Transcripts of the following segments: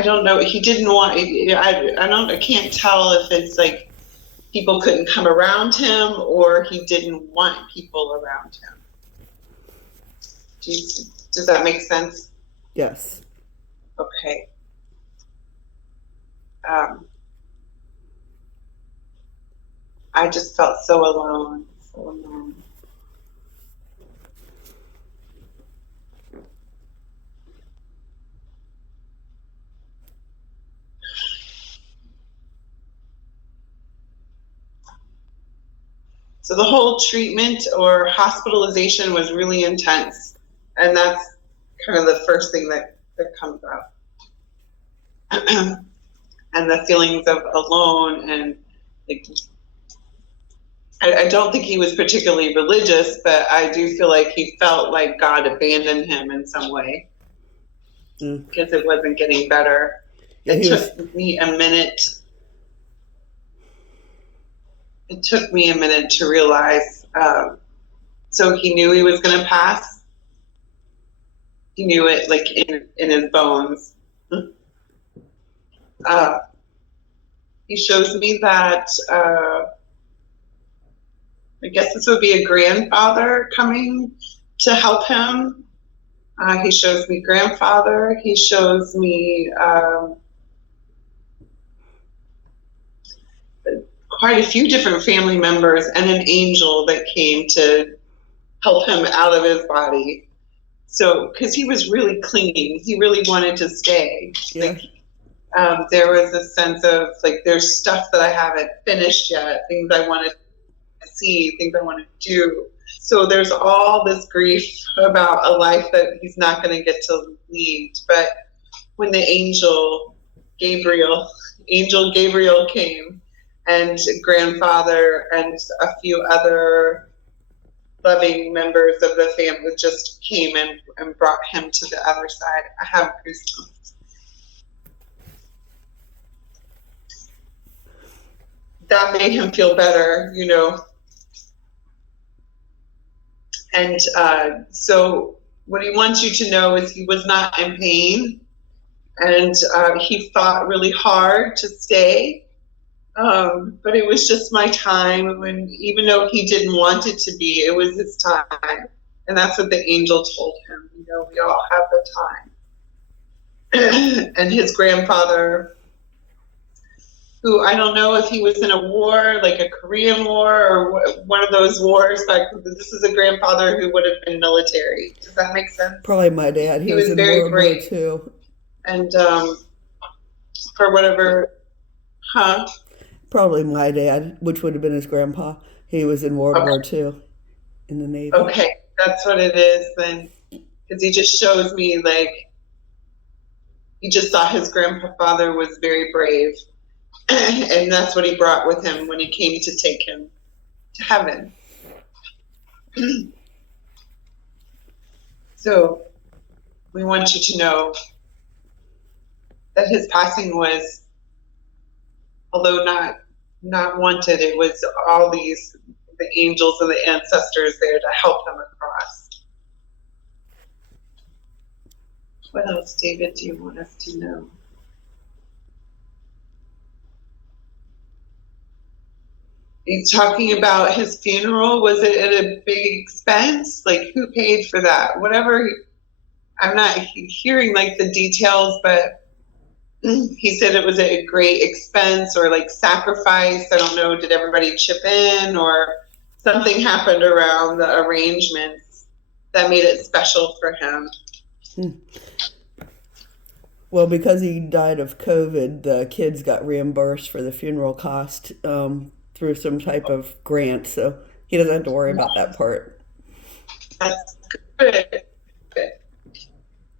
I don't know. He didn't want. I can't tell if it's like people couldn't come around him or he didn't want people around him. Does that make sense? Yes. Okay. I just felt so alone. So alone. So the whole treatment or hospitalization was really intense. And that's kind of the first thing that comes up. And the feelings of alone, and like, I don't think he was particularly religious, but I do feel like he felt like God abandoned him in some way because it wasn't getting better. Yeah, It took me a minute to realize. So he knew he was going to pass. He knew it like in his bones. He shows me that I guess this would be a grandfather coming to help him. He shows me grandfather. He shows me quite a few different family members and an angel that came to help him out of his body. So, because he was really clinging, he really wanted to stay. Yeah. Like, there was a sense of like, there's stuff that I haven't finished yet, things I want to see, things I want to do. So there's all this grief about a life that he's not going to get to lead. But when the angel Gabriel came, and grandfather and a few other loving members of the family just came and brought him to the other side, I have goosebumps. That made him feel better, you know. And so what he wants you to know is he was not in pain, and he fought really hard to stay. But it was just my time when, even though he didn't want it to be, it was his time. And that's what the angel told him. You know, we all have the time. And his grandfather, who I don't know if he was in a war, like a Korean war or one of those wars, but this is a grandfather who would have been military. Does that make sense? Probably my dad. He was in very World brave. War II. And for whatever, Probably my dad, which would have been his grandpa. He was in World War II in the Navy. Okay, that's what it is then. Because he just shows me like, he just thought his grandfather was very brave. And that's what he brought with him when he came to take him to heaven. So we want you to know that his passing was, although not wanted, it was all the angels and the ancestors there to help him across. What else, David, do you want us to know? He's talking about his funeral. Was it at a big expense? Like, who paid for that? Whatever. I'm not hearing like the details, but he said it was a great expense or like sacrifice. I don't know. Did everybody chip in or something happened around the arrangements that made it special for him? Well, because he died of COVID, the kids got reimbursed for the funeral cost through some type of grant, so he doesn't have to worry about that part. That's good.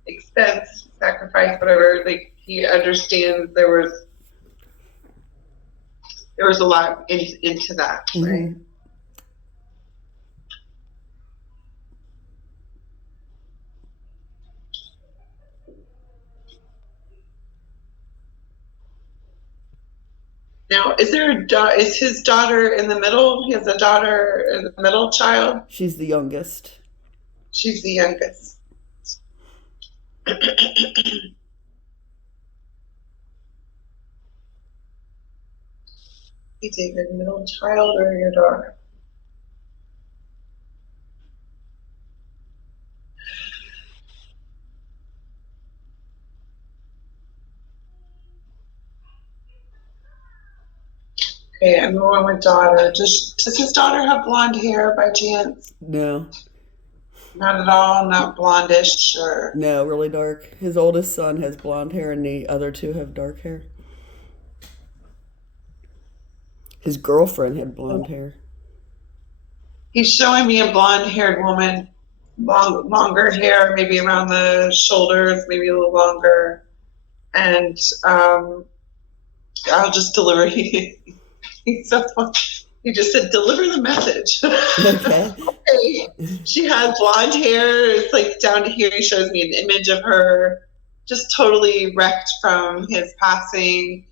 Expense, sacrifice, whatever. Like, he understands there was a lot into that, right? Mm-hmm. Now, is his daughter in the middle? He has a daughter, the middle child? She's the youngest. She's the youngest. Hey, David, middle child or your daughter? Okay, I'm going with daughter. Does his daughter have blonde hair by chance? No, Not at all, not blondish or no, really dark. His oldest son has blonde hair, and the other two have dark hair. His girlfriend had blonde hair. he's showing me a blonde haired woman, longer hair, maybe around the shoulders, maybe a little longer. And I'll just deliver. He's so fun. He just said, deliver the message. Okay. Okay. She has blonde hair. It's like down to here. He shows me an image of her just totally wrecked from his passing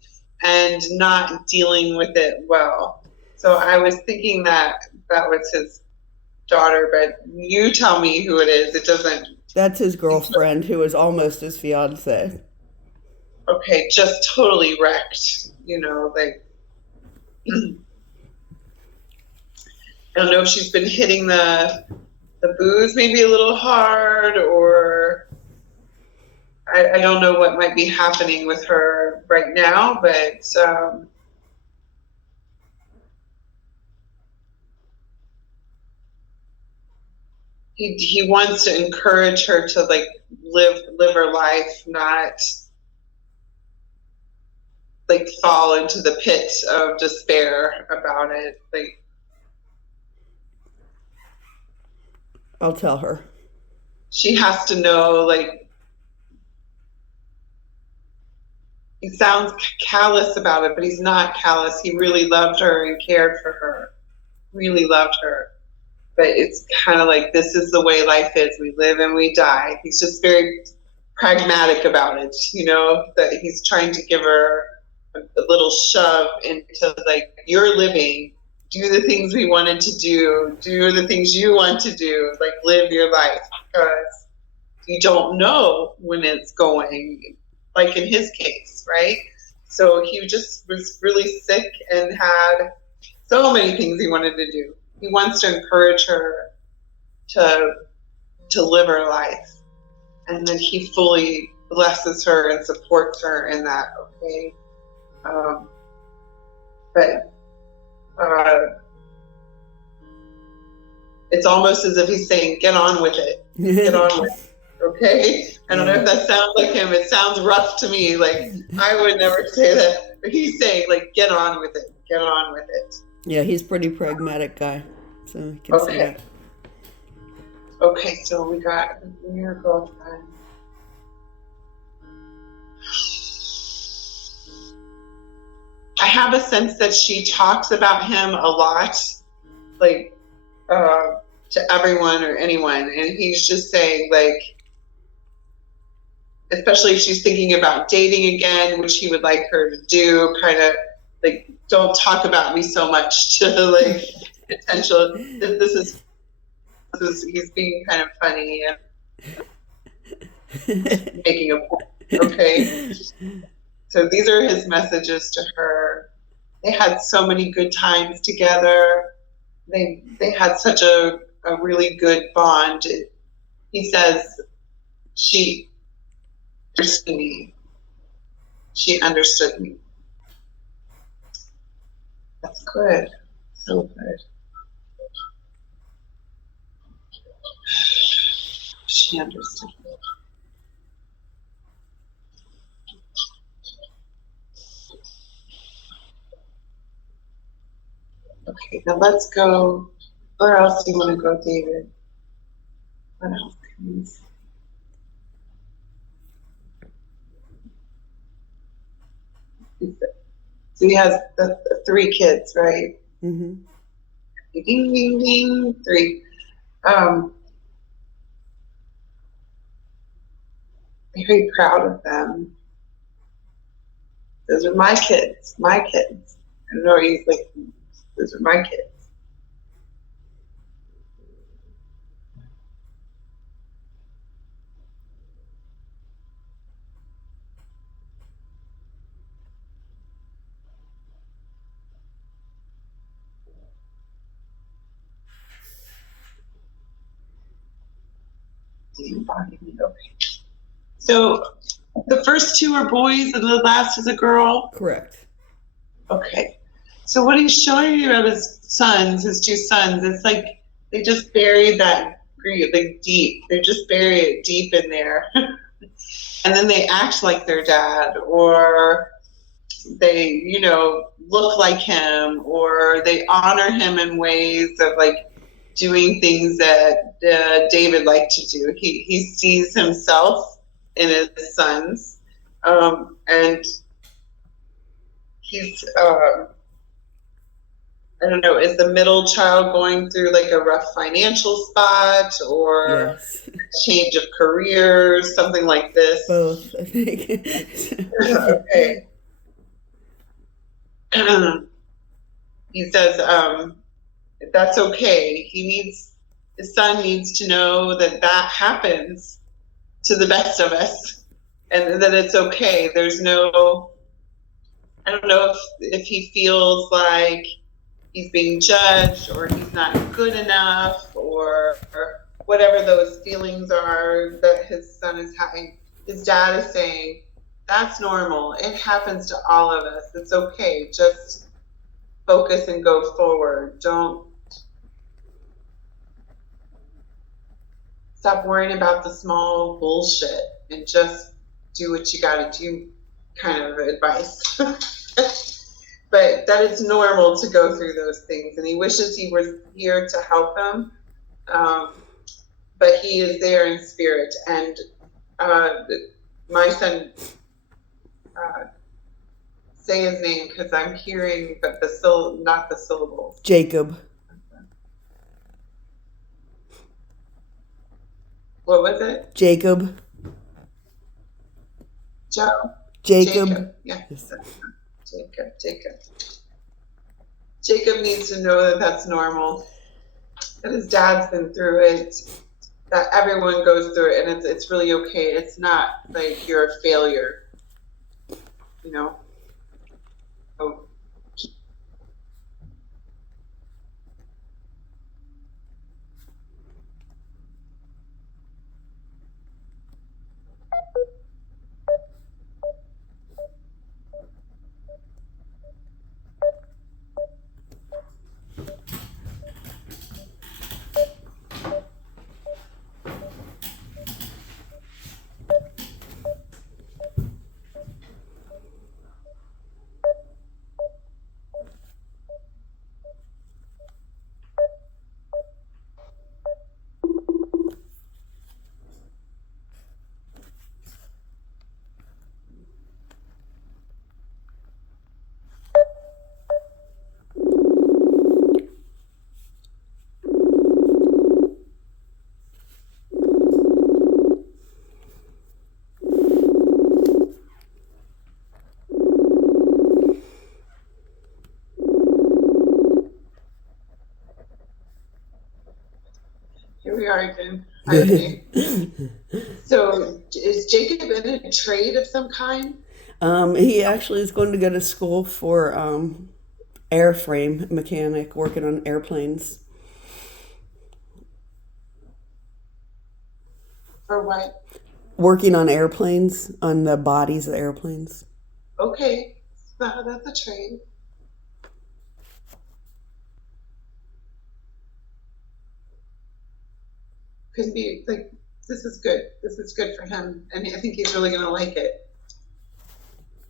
and not dealing with it well. So I was thinking that that was his daughter, but you tell me who it is. It doesn't. That's his girlfriend, who is almost his fiance. Okay, just totally wrecked. Like I don't know if she's been hitting the booze maybe a little hard, or I don't know what might be happening with her right now, but he wants to encourage her to like live her life, not like fall into the pit of despair about it. Like I'll tell her. she has to know, like he sounds callous about it, but he's not callous. He really loved her and cared for her, really loved her. But it's kind of like, this is the way life is. We live and we die. He's just very pragmatic about it, that he's trying to give her a little shove into like, you're living, do the things we wanted to do the things you want to do, like live your life, because you don't know when it's going, like in his case, right? So he just was really sick and had so many things he wanted to do. He wants to encourage her to live her life, and then he fully blesses her and supports her in that. Okay, but it's almost as if he's saying, "Get on with it. Get on with it." Okay, I don't know if that sounds like him. It sounds rough to me. Like I would never say that, but he's saying, like, "Get on with it. Get on with it." Yeah, he's a pretty pragmatic guy, so you can see Okay. that. Okay, so we got your girlfriend. I have a sense that she talks about him a lot, like to everyone or anyone, and he's just saying, like, especially if she's thinking about dating again, which he would like her to do, kind of like, don't talk about me so much to like potential. He's being kind of funny and making a point. Okay. So these are his messages to her. They had so many good times together. They had such a really good bond. He says she understood me. She understood me. That's good. So good. She understood me. Okay, now let's go. Where else do you want to go, David? What else can we see? So he has the three kids, right? Hmm. Ding, ding, ding, three. Um, Very proud of them. Those are my kids, my kids. I don't know, he's like, those are my kids. Okay. So the first two are boys and the last is a girl? Correct. Okay. So what he's showing you about his sons, his two sons, it's like they just buried that grief, like deep. They just bury it deep in there. And then they act like their dad, or they, look like him, or they honor him in ways of like doing things that David liked to do. He sees himself in his sons, and he's I don't know, is the middle child going through like a rough financial spot or Yes. change of careers, something like this? Both, I think. Okay. He says that's okay. His son needs to know that that happens to the best of us, and that it's okay. There's no, I don't know if he feels like he's being judged or he's not good enough or whatever those feelings are that his son is having. His dad is saying, that's normal. It happens to all of us. It's okay. Just focus and go forward. Don't stop worrying about the small bullshit and just do what you got to do kind of advice. But that it's normal to go through those things, and he wishes he was here to help him, but he is there in spirit. And my son, say his name because I'm hearing but not the syllables. Jacob. What was it? Jacob. Joe. Jacob. Yeah. Jacob needs to know that that's normal. That his dad's been through it. That everyone goes through it, and it's really okay. It's not like you're a failure. So, here we are again. Okay. So is Jacob in a trade of some kind? He actually is going to go to school for airframe mechanic, working on airplanes. For what? Working on airplanes, on the bodies of airplanes. Okay, so that's a trade. Could be like, this is good. This is good for him, and I think he's really going to like it.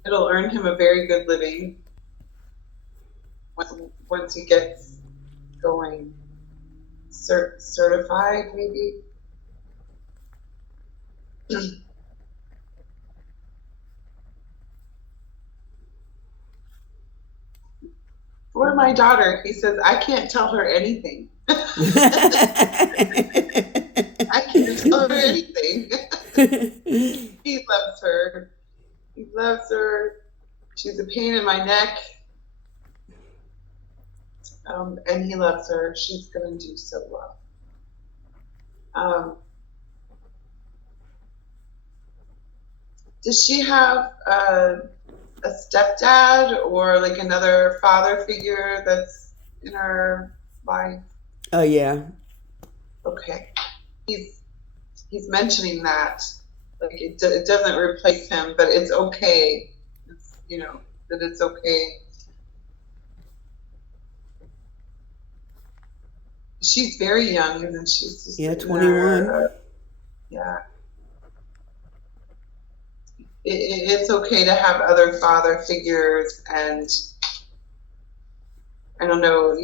It'll earn him a very good living once he gets going. Certified, maybe. For my daughter, he says, I can't tell her anything. I can't tell her anything. He loves her. He loves her. She's a pain in my neck. And he loves her. She's going to do so well. Does she have a stepdad or like another father figure that's in her life? Oh, yeah. Okay. he's mentioning that, like it doesn't replace him, but it's okay. It's, that it's okay. She's very young, isn't she? She's Yeah, in her, 21. yeah. It's okay to have other father figures, and I don't know,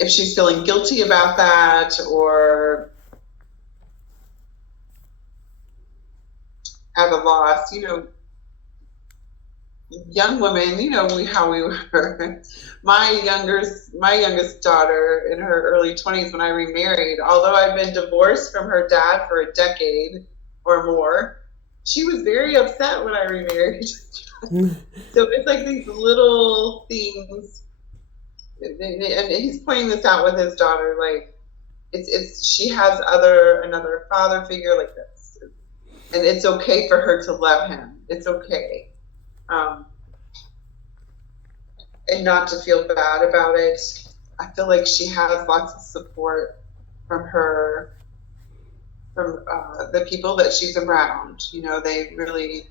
if she's feeling guilty about that or at a loss, young women, how we were. My youngest daughter in her early 20s when I remarried, although I'd been divorced from her dad for a decade or more, she was very upset when I remarried. So it's like these little things, and he's pointing this out with his daughter, like it's she has another father figure like this, and it's okay for her to love him. It's okay. And not to feel bad about it. I feel like she has lots of support from the people that she's around. They really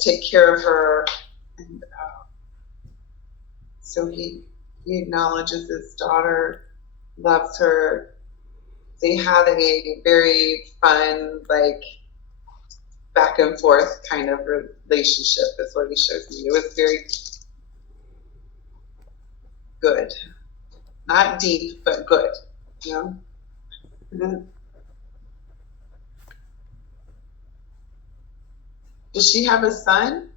take care of her, and so he acknowledges his daughter, loves her. They had a very fun, like, back and forth kind of relationship is what he shows me. It was very good. Not deep, but good, Mm-hmm. Does she have a son?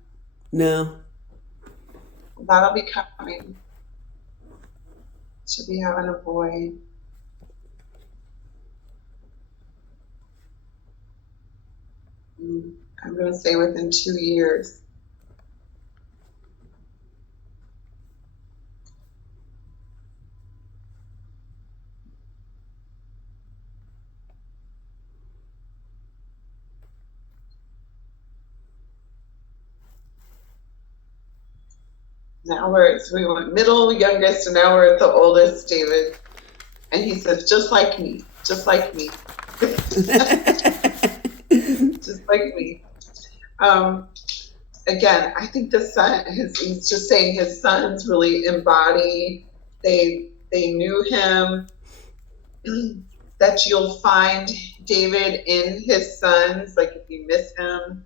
No. That'll be coming. She'll be having a boy. I'm going to say within 2 years. Now we went middle, youngest, and now we're at the oldest, David. And he says, just like me, just like me. Just like me. Again, I think the son, he's just saying his sons really embody, they knew him, that you'll find David in his sons. Like if you miss him,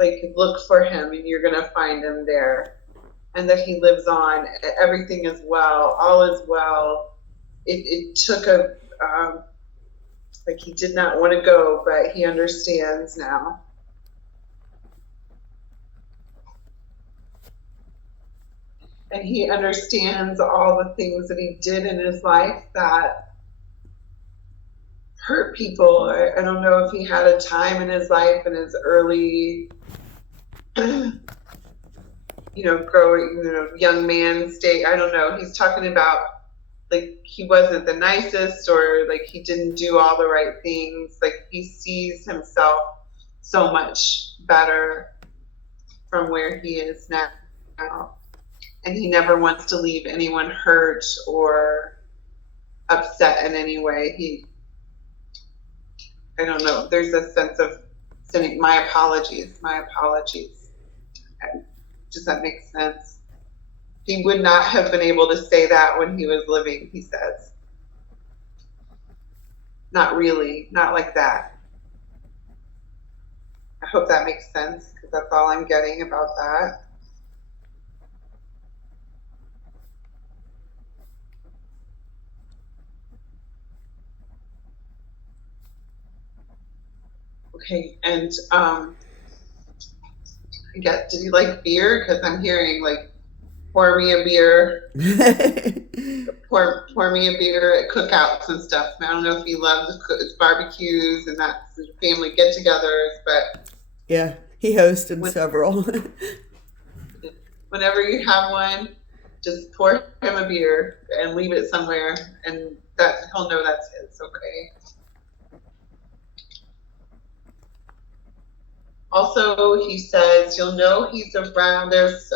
like look for him and you're going to find him there. And that he lives on. Everything is well. All is well. It took like he did not want to go, but he understands now. And he understands all the things that he did in his life that hurt people. I don't know if he had a time in his life in his early growing, young man state. I don't know. He's talking about like he wasn't the nicest or like he didn't do all the right things. Like he sees himself so much better from where he is now. And he never wants to leave anyone hurt or upset in any way. I don't know. There's a sense of sending my apologies. Does that make sense? He would not have been able to say that when he was living, he says. Not really, not like that. I hope that makes sense because that's all I'm getting about that. Okay, and I guess, did you like beer? Because I'm hearing like, pour me a beer, pour me a beer at cookouts and stuff. I don't know if you love barbecues and that's family get-togethers, but Yeah, he hosted several. whenever you have one, just pour him a beer and leave it somewhere, and that he'll know that's his. Okay. Also, he says you'll know he's around. There's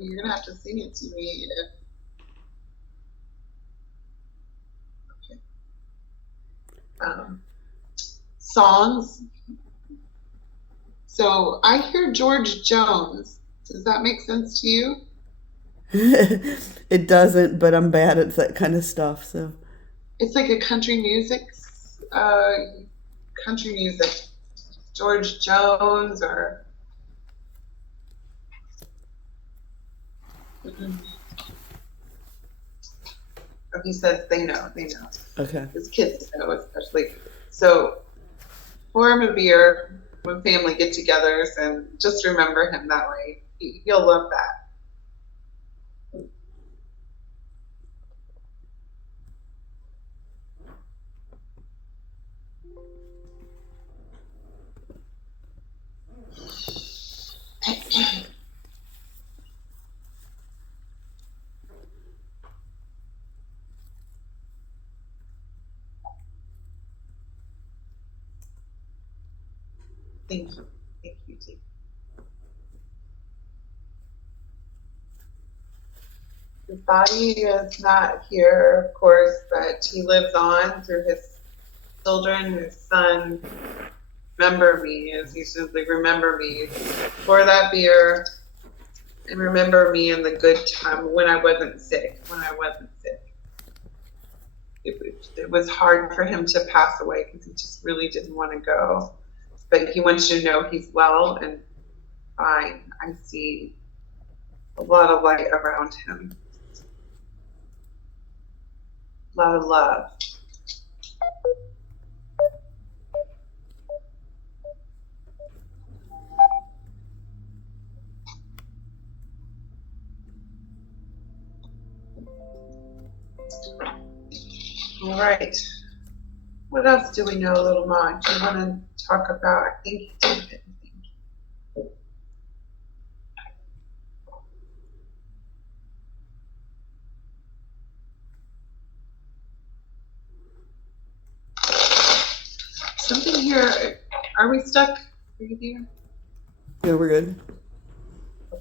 you're gonna have to sing it to me. um, songs. So I hear George Jones. Does that make sense to you? It doesn't, but I'm bad at that kind of stuff. So It's like a uh, country music, George Jones or or he says they know, okay. his kids know especially. So pour him a beer when family get-togethers and just remember him that way. He'll love that. Thank you. Thank you, Dee. His body is not here, of course, but he lives on through his children, his son. Remember me, as he says, like, remember me. Pour that beer and remember me in the good time when I wasn't sick. It was hard for him to pass away because he just really didn't want to go. But he wants you to know he's well and fine. I see a lot of light around him. A lot of love. All right. What else do we know, Little Mom? Do you want to talk about? I think you did it. Something here. Are we stuck? Are you there? Yeah, we're good. Okay.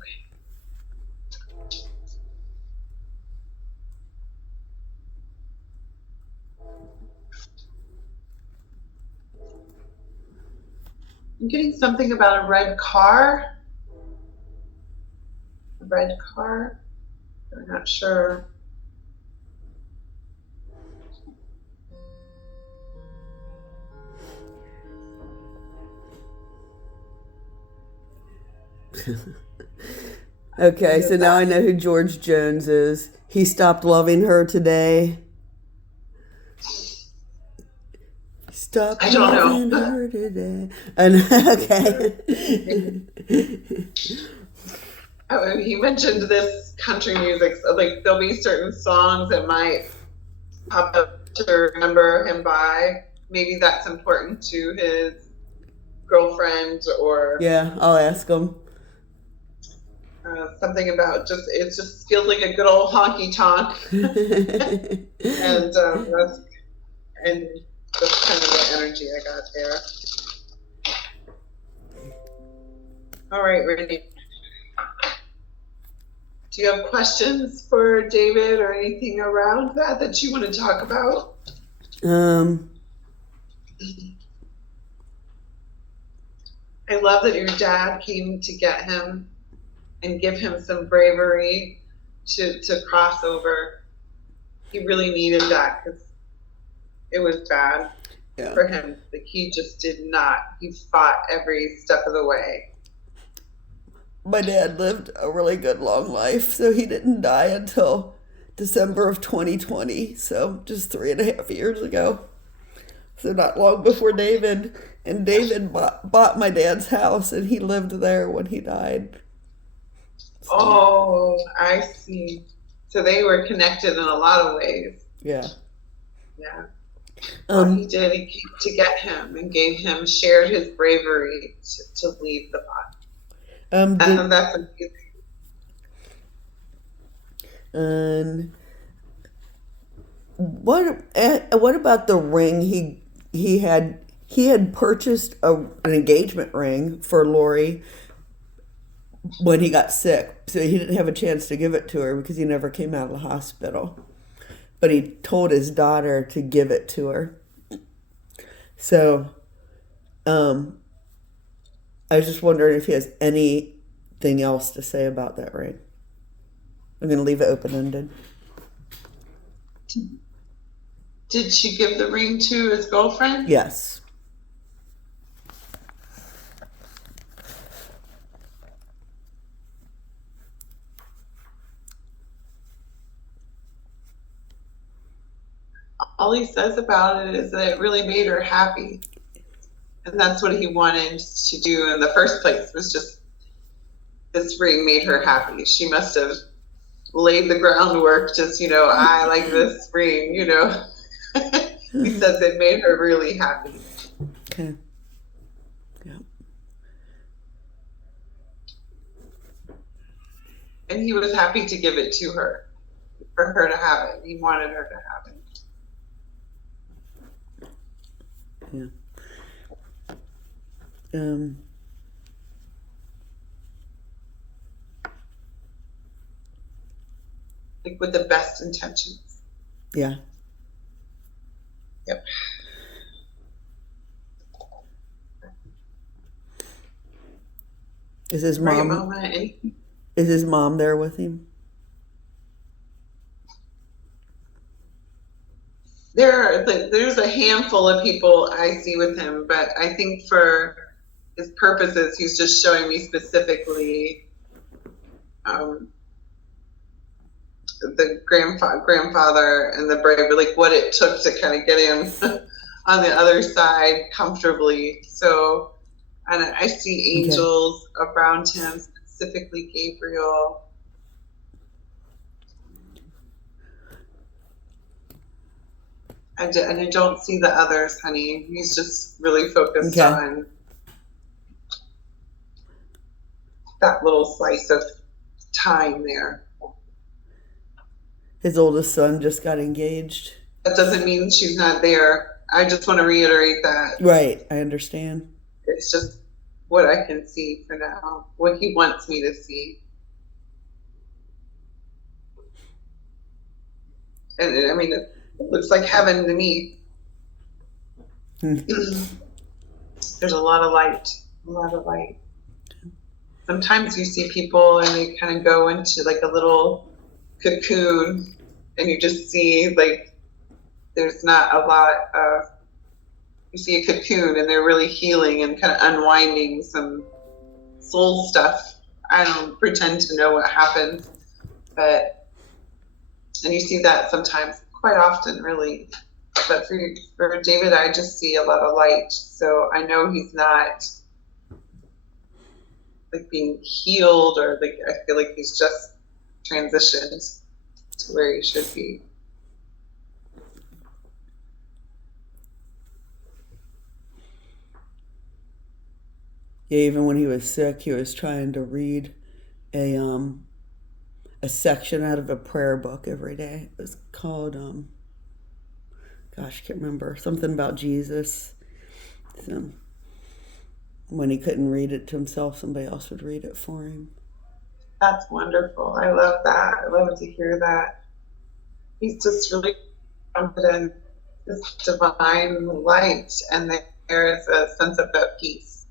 I'm getting something about a red car. A red car. I'm not sure. Okay, so now I know who George Jones is. He stopped loving her today. Stop I don't loving know. her today. And okay. He mentioned this country music. So, like, there'll be certain songs that might pop up to remember him by. Maybe that's important to his girlfriend or Yeah, I'll ask him. something about it just feels like a good old honky tonk. And that's kind of the energy I got there. All right, Randy. Do you have questions for David or anything around that you want to talk about? I love that your dad came to get him and give him some bravery to cross over. He really needed that because it was bad for him. Like, he just did not. He fought every step of the way. My dad lived a really good long life, so he didn't die until December of 2020, so just 3.5 years ago. So not long before David. And David bought my dad's house, and he lived there when he died. So, oh, I see. So they were connected in a lot of ways. Yeah. Yeah. Well, he did. He came to get him and shared his bravery to leave the body. That's amazing. And what about the ring he had purchased an engagement ring for Lori when he got sick, so he didn't have a chance to give it to her because he never came out of the hospital. But he told his daughter to give it to her. So, um, I was just wondering if he has anything else to say about that ring. I'm going to leave it open ended. Did she give the ring to his girlfriend? Yes. All he says about it is that it really made her happy. And that's what he wanted to do in the first place, was just this ring made her happy. She must have laid the groundwork, just, I like this ring, He says it made her really happy. Okay. Yeah. And he was happy to give it to her, for her to have it. He wanted her to have it. Yeah. Like with the best intentions. Yeah. Yep. Is his Right, mom? Mama. Is his mom there with him? There's a handful of people I see with him, but I think for his purposes, he's just showing me specifically the grandfather and the brave, like what it took to kind of get him on the other side comfortably. So, and I see angels around him, specifically Gabriel. And I don't see the others, honey. He's just really focused on that little slice of time there. His oldest son just got engaged. That doesn't mean she's not there. I just want to reiterate that. Right, I understand. It's just what I can see for now, what he wants me to see. And I mean, it looks like heaven to me. There's a lot of light, Sometimes you see people and they kind of go into like a little cocoon, and you just see like there's not a lot of, you see a cocoon and they're really healing and kind of unwinding some soul stuff. I don't pretend to know what happens, and you see that sometimes, quite often really. But for David, I just see a lot of light. So I know he's not like being healed, or like, I feel like he's just transitioned to where he should be. Yeah, even when he was sick, he was trying to read a section out of a prayer book every day. It was called gosh, I can't remember, something about Jesus. So when he couldn't read it to himself, somebody else would read it for him. That's wonderful. I love that. I love to hear that. He's just really confident, this divine light, and there is a sense of that peace.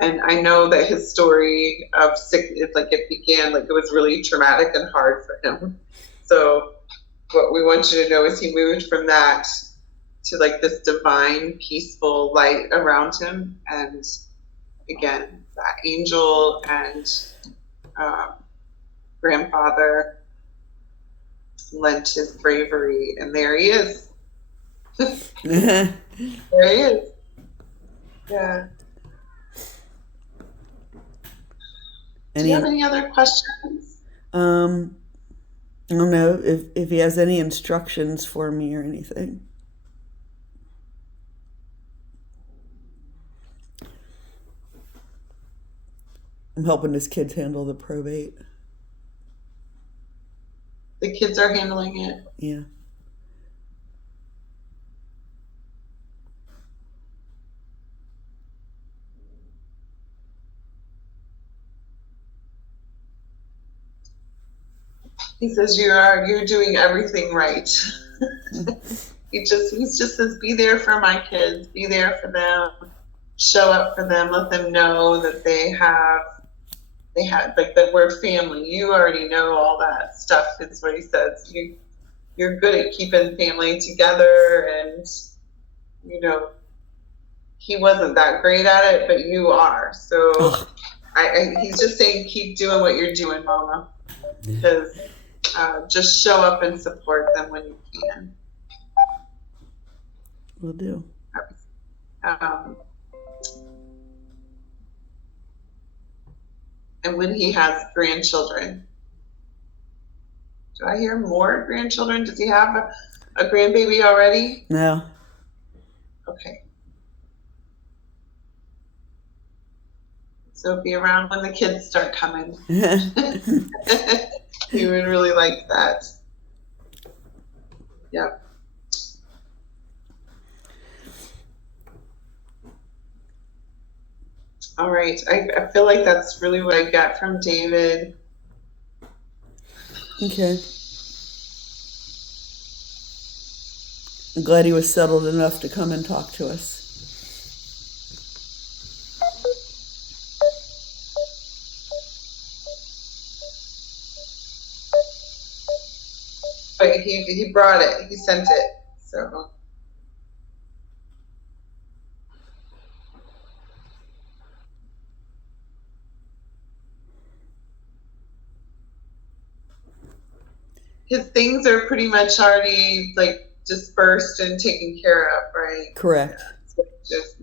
And I know that his story of sickness, like it began, like it was really traumatic and hard for him. So what we want you to know is he moved from that to like this divine, peaceful light around him. And again, that angel and grandfather lent his bravery, and there he is. There he is. Yeah. Do you have any other questions? I don't know if he has any instructions for me or anything. I'm helping his kids handle the probate. The kids are handling it? Yeah. He says you're doing everything right. He's just says, be there for my kids, be there for them, show up for them, let them know that they have like that we're family. You already know all that stuff is what he says. You're good at keeping family together, and he wasn't that great at it, but you are. So he's just saying, keep doing what you're doing, Mama, because just show up and support them when you can. Will do. And when he has grandchildren. Do I hear more grandchildren? Does he have a grandbaby already? No. Okay. So be around when the kids start coming. You would really like that. Yep. All right. I feel like that's really what I got from David. Okay. I'm glad he was settled enough to come and talk to us. But he brought it. He sent it. So. His things are pretty much already like dispersed and taken care of, right? Correct. So just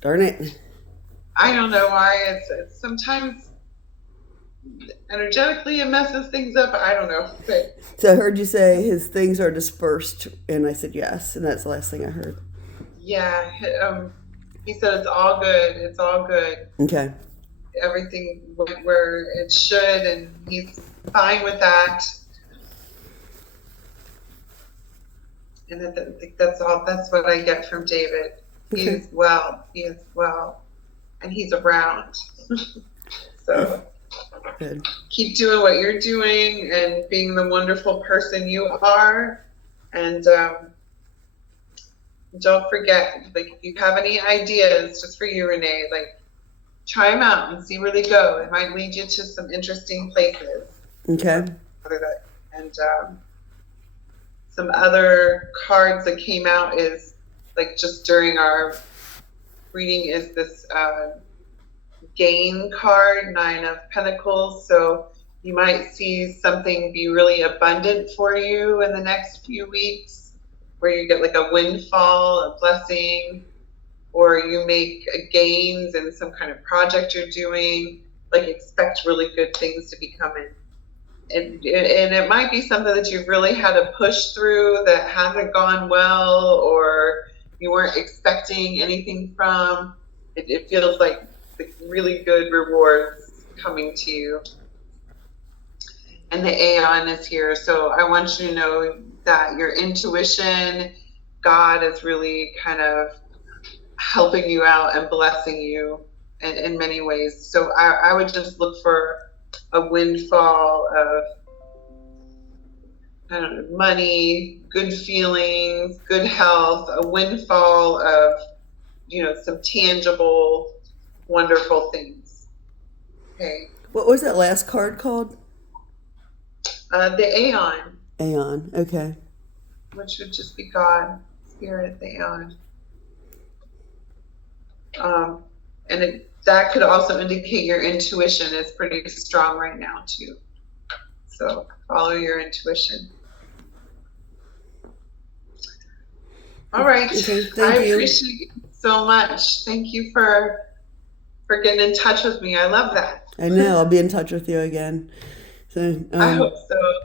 Darn it. I don't know why it's sometimes energetically it messes things up. I don't know. But So I heard you say his things are dispersed, and I said yes, and that's the last thing I heard. yeah, he said it's all good. It's all good. Okay. Everything went where it should, and he's fine with that. And I think that's all. That's what I get from David. He is well. He is well, and he's around. So Good. keep doing what you're doing and being the wonderful person you are. And don't forget, like, if you have any ideas, just for you, Renee, like, try them out and see where they go. It might lead you to some interesting places. Okay. And some other cards that came out is, like, just during our reading, is this gain card, 9 of Pentacles. So you might see something be really abundant for you in the next few weeks, where you get like a windfall, a blessing, or you make gains in some kind of project you're doing. Like, expect really good things to be coming. And it might be something that you've really had to push through that hasn't gone well, or you weren't expecting anything from. It feels like really good rewards coming to you. And the Aeon is here. So I want you to know that your intuition, God is really kind of helping you out and blessing you in many ways. So I would just look for a windfall of, I don't know, money, good feelings, good health, a windfall of, some tangible, wonderful things. Okay. What was that last card called? The Aeon. Aeon. Okay. Which would just be God, Spirit, the Aeon. And that could also indicate your intuition is pretty strong right now too. So follow your intuition. All right. Okay, I thank you. appreciate you so much. Thank you for getting in touch with me. I love that. I know. I'll be in touch with you again. So, I hope so.